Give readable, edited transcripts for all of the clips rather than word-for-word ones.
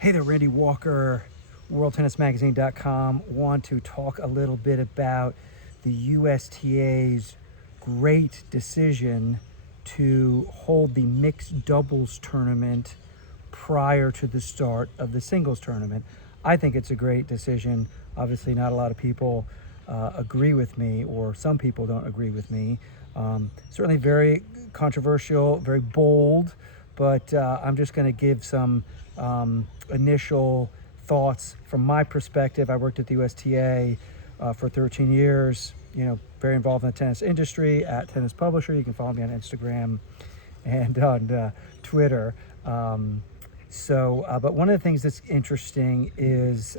Hey there, Randy Walker, WorldTennisMagazine.com. Want to talk a little bit about the USTA's great decision to hold the mixed doubles tournament prior to the start of the singles tournament. I think it's a great decision. Obviously, not a lot of people agree with me, or some people don't agree with me. Certainly very controversial, very bold, but I'm just going to give some initial thoughts from my perspective. I worked at the USTA for 13 years, very involved in the tennis industry, at Tennis Publisher. You can follow me on Instagram and on Twitter. But one of the things that's interesting is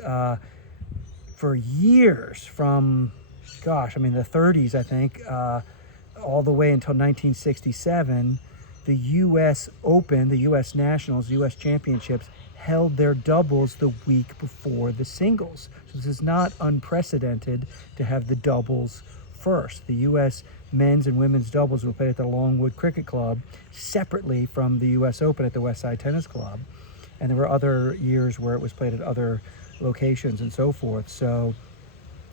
for years, from the 30s, I think, all the way until 1967, the U.S. Open, the U.S. Nationals, U.S. Championships held their doubles the week before the singles. So this is not unprecedented to have the doubles first. The U.S. men's and women's doubles were played at the Longwood Cricket Club separately from the U.S. Open at the Westside Tennis Club. And there were other years where it was played at other locations and so forth. So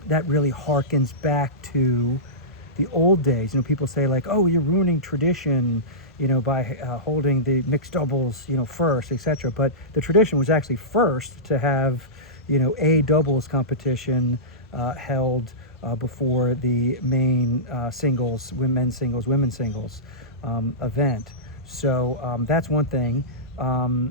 that really harkens back to the old days. People say like, oh, you're ruining tradition, by holding the mixed doubles, first, etc. But the tradition was actually first to have, a doubles competition held before the main singles, men's singles, women's singles event. So that's one thing. A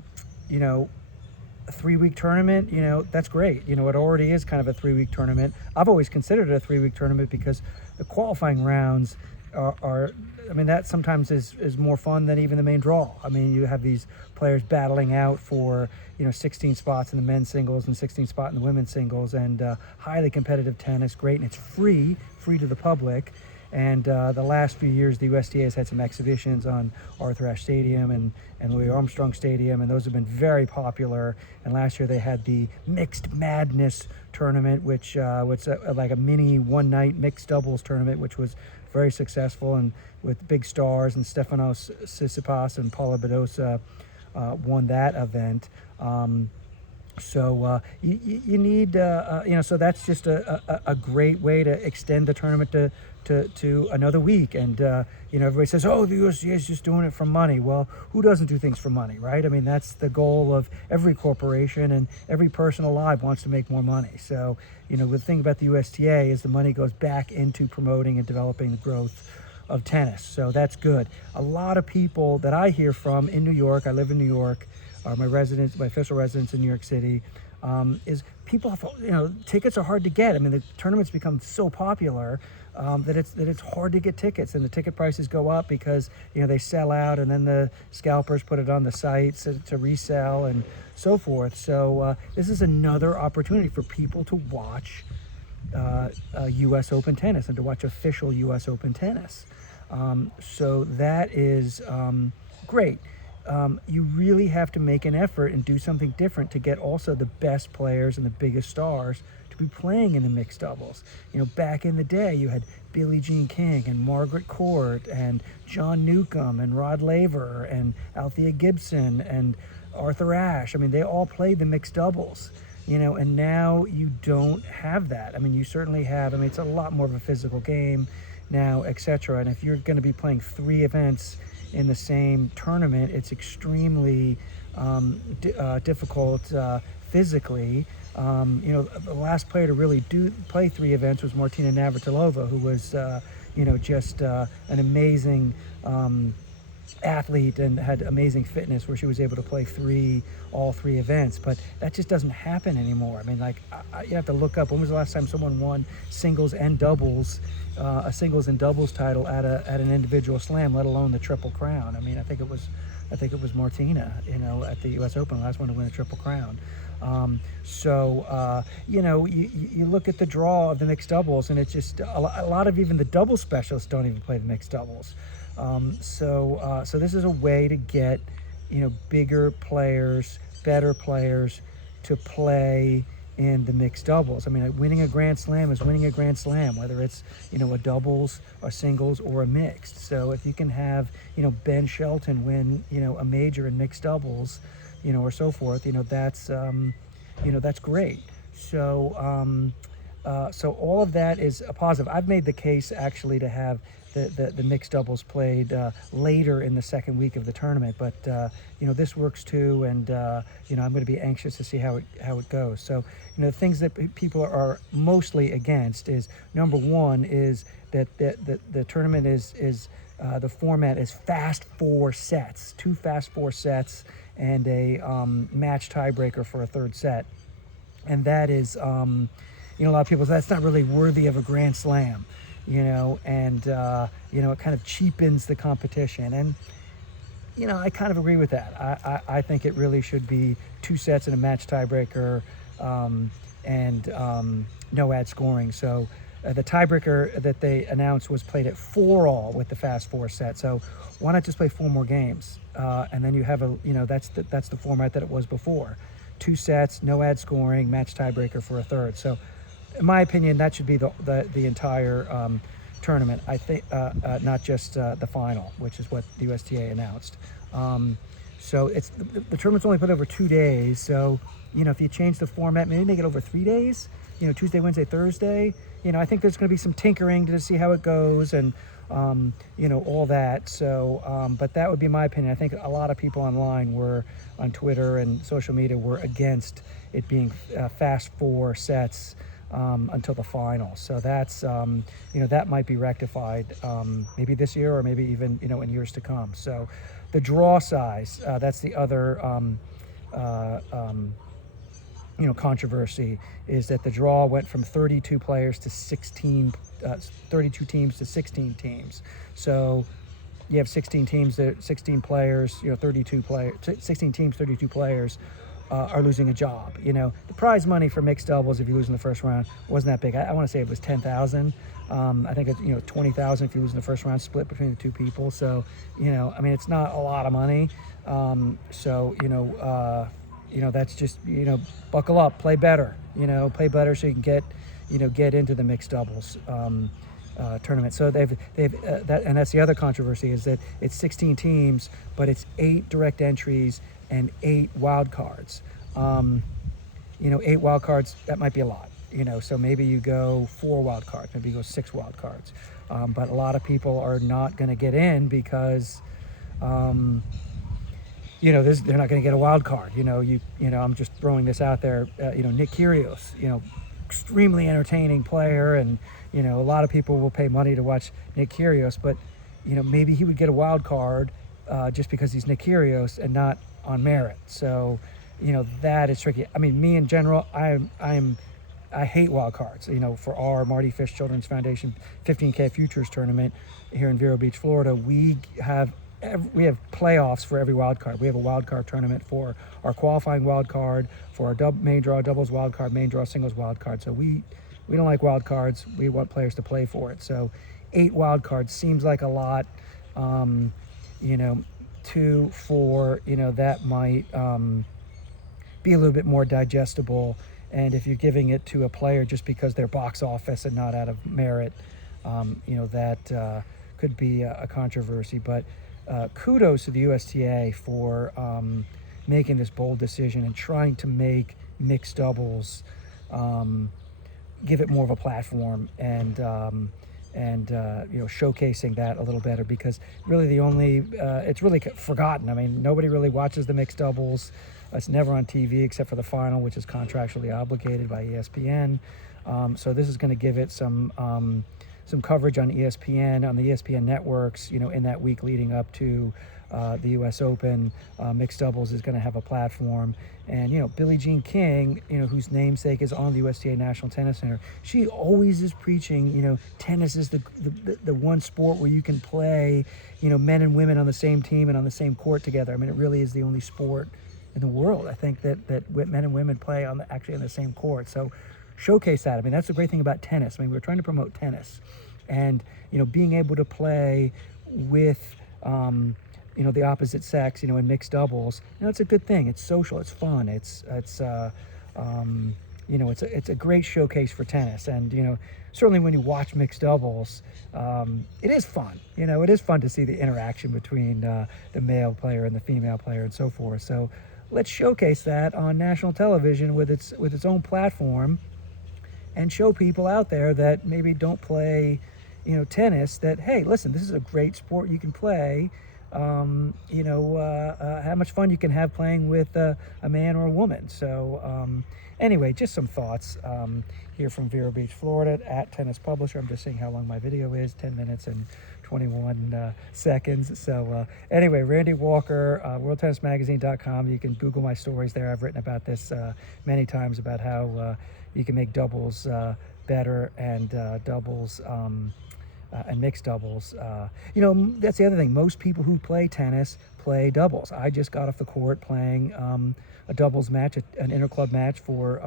3-week tournament, that's great. It already is kind of a 3-week tournament. I've always considered it a 3-week tournament because the qualifying rounds are that sometimes is more fun than even the main draw. You have these players battling out for, 16 spots in the men's singles and 16 spots in the women's singles, and highly competitive tennis, great, and it's free to the public. And the last few years, the USTA has had some exhibitions on Arthur Ashe Stadium and Louis Armstrong Stadium, and those have been very popular. And last year they had the Mixed Madness tournament, which was like a mini one-night mixed doubles tournament, which was very successful, and with big stars, and Stefanos Tsitsipas and Paula Badosa won that event. So you need, so that's just a great way to extend the tournament to another week. And, everybody says, oh, the USGA is just doing it for money. Well, who doesn't do things for money, right? That's the goal of every corporation, and every person alive wants to make more money. So, the thing about the USTA is the money goes back into promoting and developing the growth of tennis. So that's good. A lot of people that I hear from in New York, I live in New York, my official residence in New York City, is people have, tickets are hard to get. The tournaments become so popular that it's hard to get tickets, and the ticket prices go up because, they sell out, and then the scalpers put it on the sites to resell and so forth. So this is another opportunity for people to watch U.S. Open tennis and to watch official U.S. Open tennis. So that is great. You really have to make an effort and do something different to get also the best players and the biggest stars to be playing in the mixed doubles. Back in the day, you had Billie Jean King and Margaret Court and John Newcomb and Rod Laver and Althea Gibson and Arthur Ashe. They all played the mixed doubles, and now you don't have that. You certainly have, it's a lot more of a physical game now, etc. And if you're going to be playing 3 events in the same tournament, it's extremely difficult physically. The last player to really play 3 events was Martina Navratilova, who was, just an amazing athlete and had amazing fitness, where she was able to play all three events. But that just doesn't happen anymore. You have to look up when was the last time someone won singles and doubles, a singles and doubles title at an individual slam, let alone the Triple Crown. I think it was Martina, at the U.S. Open, last one to win a Triple Crown. You look at the draw of the mixed doubles, and it's just a lot of even the double specialists don't even play the mixed doubles. So this is a way to get, bigger players, better players to play in the mixed doubles. Winning a Grand Slam is winning a Grand Slam, whether it's, a doubles, a singles, or a mixed. So if you can have, Ben Shelton win, a major in mixed doubles, or so forth, that's great. So, so all of that is a positive. I've made the case actually to have the mixed doubles played later in the second week of the tournament, but this works too, and I'm going to be anxious to see how it goes. So the things that people are mostly against is, number one is that the tournament is the format is fast 4 sets, 2 fast 4 sets, and a match tiebreaker for a third set, and that is a lot of people say that's not really worthy of a Grand Slam. And it kind of cheapens the competition. And, I kind of agree with that. I think it really should be 2 sets and a match tiebreaker, and no ad scoring. So the tiebreaker that they announced was played at 4-all with the fast 4 set. So why not just play 4 more games? And then you have that's the format that it was before. 2 sets, no ad scoring, match tiebreaker for a third. So in my opinion, that should be the entire tournament. I think not just the final, which is what the USTA announced. So it's the tournament's only put over 2 days. So if you change the format, maybe make it over 3 days. Tuesday, Wednesday, Thursday. I think there's going to be some tinkering to see how it goes, and all that. So, but that would be my opinion. I think a lot of people on Twitter and social media were against it being fast 4 sets until the final. So that's that might be rectified maybe this year, or maybe even in years to come. So the draw size, that's the other controversy, is that the draw went from 32 players to 32 teams to 16 teams. So you have 16 teams, 16 players, 32 players, 16 teams, 32 players. Are losing a job. The prize money for mixed doubles, if you lose in the first round, wasn't that big. I want to say it was 10,000. I think it's 20,000 if you lose in the first round, split between the 2 people. So it's not a lot of money. That's just buckle up, play better. Play better so you can get into the mixed doubles tournament. So they've that, and that's the other controversy, is that it's 16 teams, but it's 8 direct entries and 8 wild cards. 8 wild cards, that might be a lot. So maybe you go 4 wild cards, maybe you go 6 wild cards. But a lot of people are not going to get in because, they're not going to get a wild card. I'm just throwing this out there. Nick Kyrgios, extremely entertaining player, and a lot of people will pay money to watch Nick Kyrgios, but maybe he would get a wild card just because he's Nick Kyrgios and not on merit. So that is tricky. Me in general, I hate wild cards. For our Marty Fish Children's Foundation 15K Futures tournament here in Vero Beach, Florida, we have playoffs for every wild card. We have a wild card tournament for our qualifying wild card, for our main draw doubles wild card, main draw singles wild card. So we don't like wild cards. We want players to play for it. So 8 wild cards seems like a lot. 2, 4, that might be a little bit more digestible. And if you're giving it to a player just because they're box office and not out of merit, that could be a controversy. But kudos to the USTA for making this bold decision and trying to make mixed doubles, give it more of a platform, and showcasing that a little better, because really it's really forgotten. Nobody really watches the mixed doubles. It's never on TV except for the final, which is contractually obligated by ESPN. So this is going to give it some coverage on ESPN, on the ESPN networks, in that week leading up to the U.S. Open. Mixed doubles is going to have a platform. And, Billie Jean King, whose namesake is on the USTA National Tennis Center, she always is preaching, tennis is the one sport where you can play, men and women on the same team and on the same court together. It really is the only sport in the world, I think, that men and women play actually on the same court. So showcase that. That's the great thing about tennis. We're trying to promote tennis, and being able to play with the opposite sex, in mixed doubles, it's a good thing. It's social, it's fun, it's a great showcase for tennis. And certainly when you watch mixed doubles, it is fun. It is fun to see the interaction between the male player and the female player and so forth. So let's showcase that on national television with its own platform, and show people out there that maybe don't play, tennis, that hey, listen, this is a great sport you can play. How much fun you can have playing with a man or a woman. So anyway, just some thoughts here from Vero Beach, Florida, at Tennis Publisher. I'm just seeing how long my video is, 10 minutes and 21 seconds. So anyway, Randy Walker, WorldTennisMagazine.com. You can Google my stories there. I've written about this many times, about how you can make doubles better, and doubles and mixed doubles. That's the other thing. Most people who play tennis play doubles. I just got off the court playing a doubles match, an interclub match for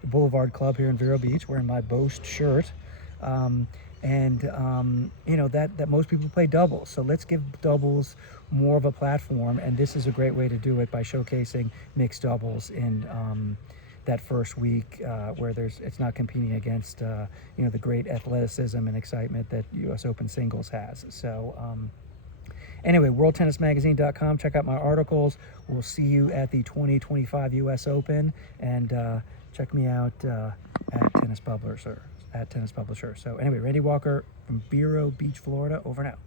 the Boulevard Club here in Vero Beach, wearing my Boast shirt. That most people play doubles. So let's give doubles more of a platform, and this is a great way to do it, by showcasing mixed doubles in that first week, where it's not competing against the great athleticism and excitement that U.S. Open singles has. So anyway, WorldTennisMagazine.com. Check out my articles. We'll see you at the 2025 U.S. Open, and check me out at Tennis Publisher. So anyway, Randy Walker from Vero Beach, Florida. Over and out.